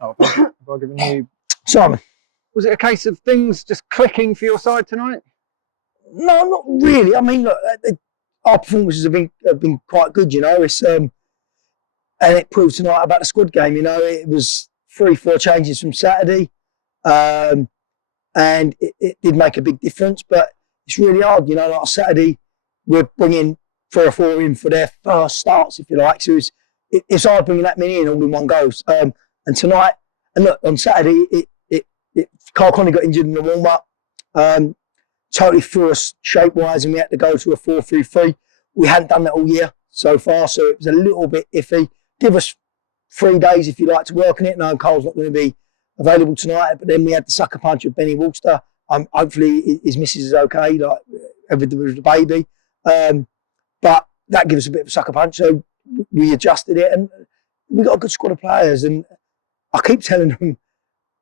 Oh, have I given you... Simon. Was it a case of things just clicking for your side tonight? No, not really. I mean, look, our performances have been quite good, you know. It's and it proved tonight about the squad game. You know, it was 3-4 changes from Saturday, and it did make a big difference. But it's really hard, you know. Like Saturday, we're bringing 3 or 4 in for their first starts, if you like. So it's hard bringing that many in all in one go. And tonight, and look, on Saturday, Carl Conley got injured in the warm up. Totally threw us shape-wise, and we had to go to a 4-3-3. We hadn't done that all year so far, so it was a little bit iffy. Give us 3 days, if you like, to work on it. No, Carl's not going to be available tonight, but then we had the sucker punch of Benny Walthamstow. Hopefully his missus is okay, like everything with the baby. But that gives us a bit of a sucker punch, so we adjusted it, and we got a good squad of players. And I keep telling them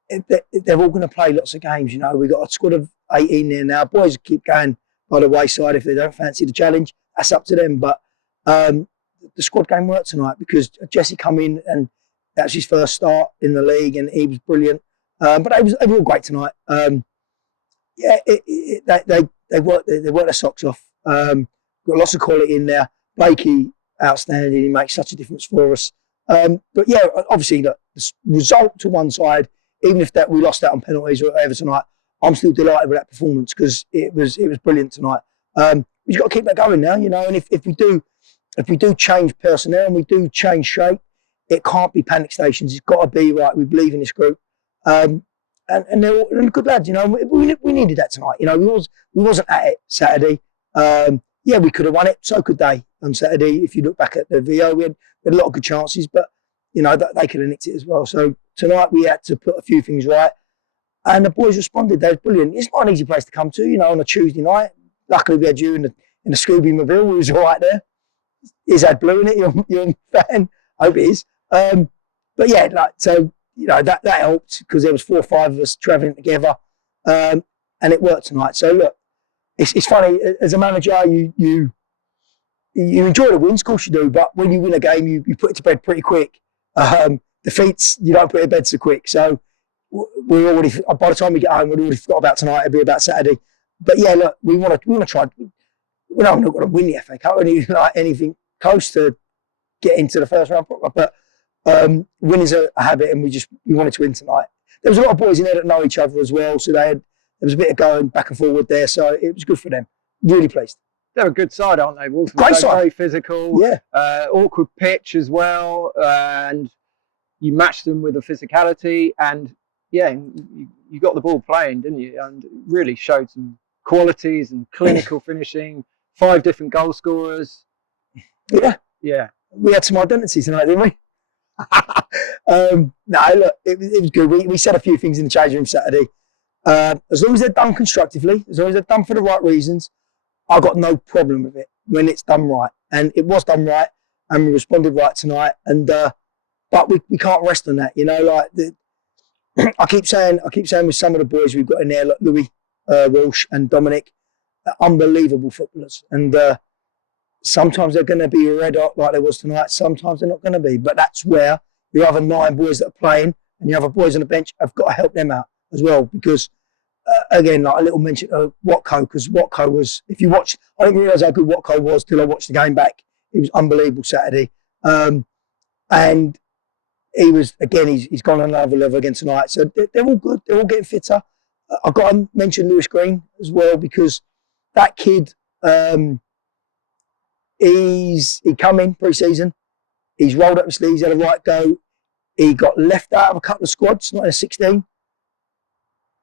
they're all going to play lots of games. You know, we've got a squad of 18 there now. Boys keep going by the wayside if they don't fancy the challenge. That's up to them. But the squad game worked tonight because Jesse come in and that's his first start in the league, and he was brilliant. But they were all great tonight. They worked their socks off. Got lots of quality in there. Blakey, outstanding. He makes such a difference for us. But yeah, obviously the result to one side, even if that we lost out on penalties or whatever tonight, I'm still delighted with that performance because it was brilliant tonight. We've got to keep that going now, you know. And if we do change personnel and we do change shape, it can't be panic stations. It's got to be right. We believe in this group, and they're all good lads. You know, we needed that tonight. You know, we wasn't at it Saturday. Yeah, we could have won it. So could they on Saturday. If you look back at the VO, we had a lot of good chances, but you know they could have nicked it as well. So tonight we had to put a few things right. And the boys responded. They were brilliant. It's not an easy place to come to, you know, on a Tuesday night. Luckily, we had you in the Scooby Mobile. We was all right there. Is that blue in it? You're a fan? I hope it is. But yeah, like, so, you know, that helped because there was 4 or 5 of us travelling together. And it worked tonight. So look, it's funny. As a manager, you enjoy the wins, of course you do. But when you win a game, you put it to bed pretty quick. Defeats, you don't put it to bed so quick. So we're already, by the time we get home, we'd already forgot about tonight. It'll be about Saturday. But yeah, look, we want to try. We're not going to win the FA Cup or anything close to get into the first round proper. But winning is a habit, and we wanted to win tonight. There was a lot of boys in there that know each other as well, so there was a bit of going back and forward there. So it was good for them. Really pleased. They're a good side, aren't they? Walthamstow, great side. Very physical. Yeah. Awkward pitch as well, and you matched them with the physicality, and yeah, you got the ball playing, didn't you? And really showed some qualities and clinical finishing. 5 different goal scorers. Yeah. Yeah. We had some identity tonight, didn't we? No, look, it was good. We said a few things in the change room Saturday. As long as they're done constructively, as long as they're done for the right reasons, I've got no problem with it when it's done right. And it was done right, and we responded right tonight. And but we can't rest on that, you know. Like I keep saying with some of the boys we've got in there, like Louis Walsh and Dominic, unbelievable footballers. And sometimes they're going to be red hot like they was tonight. Sometimes they're not going to be. But that's where your other 9 boys that are playing and your other boys on the bench have got to help them out as well. Because again, like a little mention of Watco, because Watco was, if you watched, I didn't realise how good Watco was till I watched the game back. It was unbelievable Saturday. And he was, again, he's gone on another level again tonight. So they're all good. They're all getting fitter. I've got to mention Lewis Green as well, because that kid, he come in pre-season. He's rolled up his sleeves, had a right go. He got left out of a couple of squads, not in a 16.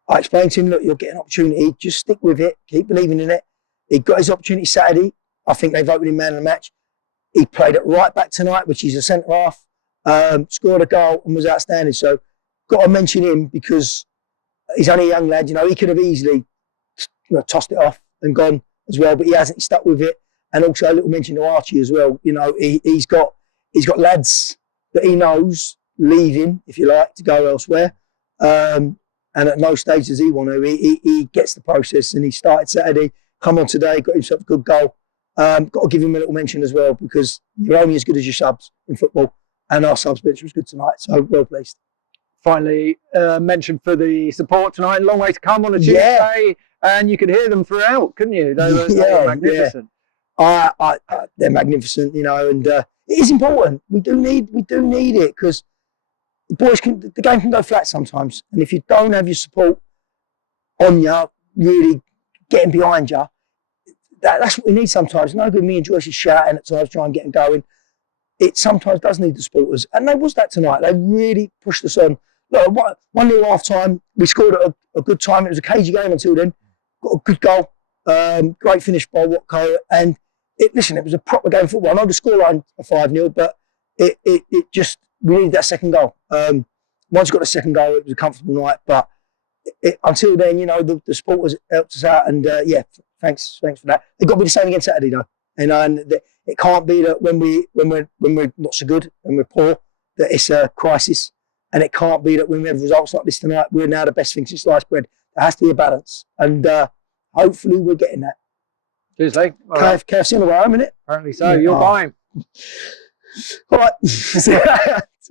I explained to him, look, you'll get an opportunity. Just stick with it. Keep believing in it. He got his opportunity Saturday. I think they voted him man of the match. He played at right back tonight, which is a centre half. Scored a goal and was outstanding. So got to mention him because he's only a young lad. You know, he could have easily tossed it off and gone as well, but he hasn't. He stuck with it. And also a little mention to Archie as well. You know, he's got lads that he knows leaving, if you like, to go elsewhere. And at no stage does he want to. He gets the process, and he started Saturday, come on today, got himself a good goal. Got to give him a little mention as well, because you're only as good as your subs in football, and our subs bench was good tonight, so well placed. finally mentioned for the support tonight. Long way to come on a Tuesday, and you could hear them throughout, couldn't you? They were magnificent. They're magnificent, you know, and it is important. We do need it because the game can go flat sometimes, and if you don't have your support on you, really getting behind you, that's what we need sometimes. No good me and Joyce shouting at times, trying to get them going. It sometimes does need the supporters, and they was that tonight. They really pushed us on. Look, 1-0 half time. We scored at a good time. It was a cagey game until then. Got a good goal, great finish by Watco, and it was a proper game of football. I know the scoreline of 5-0, but it just we needed that second goal. Once we got the second goal, it was a comfortable night. But until then, you know, the supporters helped us out, and thanks for that. It got to be the same again Saturday, though. And it can't be that when we're not so good and we're poor that it's a crisis, and it can't be that when we have results like this tonight we're now the best thing since sliced bread. There has to be a balance, and hopefully we're getting that. Tuesday, KFC on the way home, innit? Apparently so. You're buying. All right.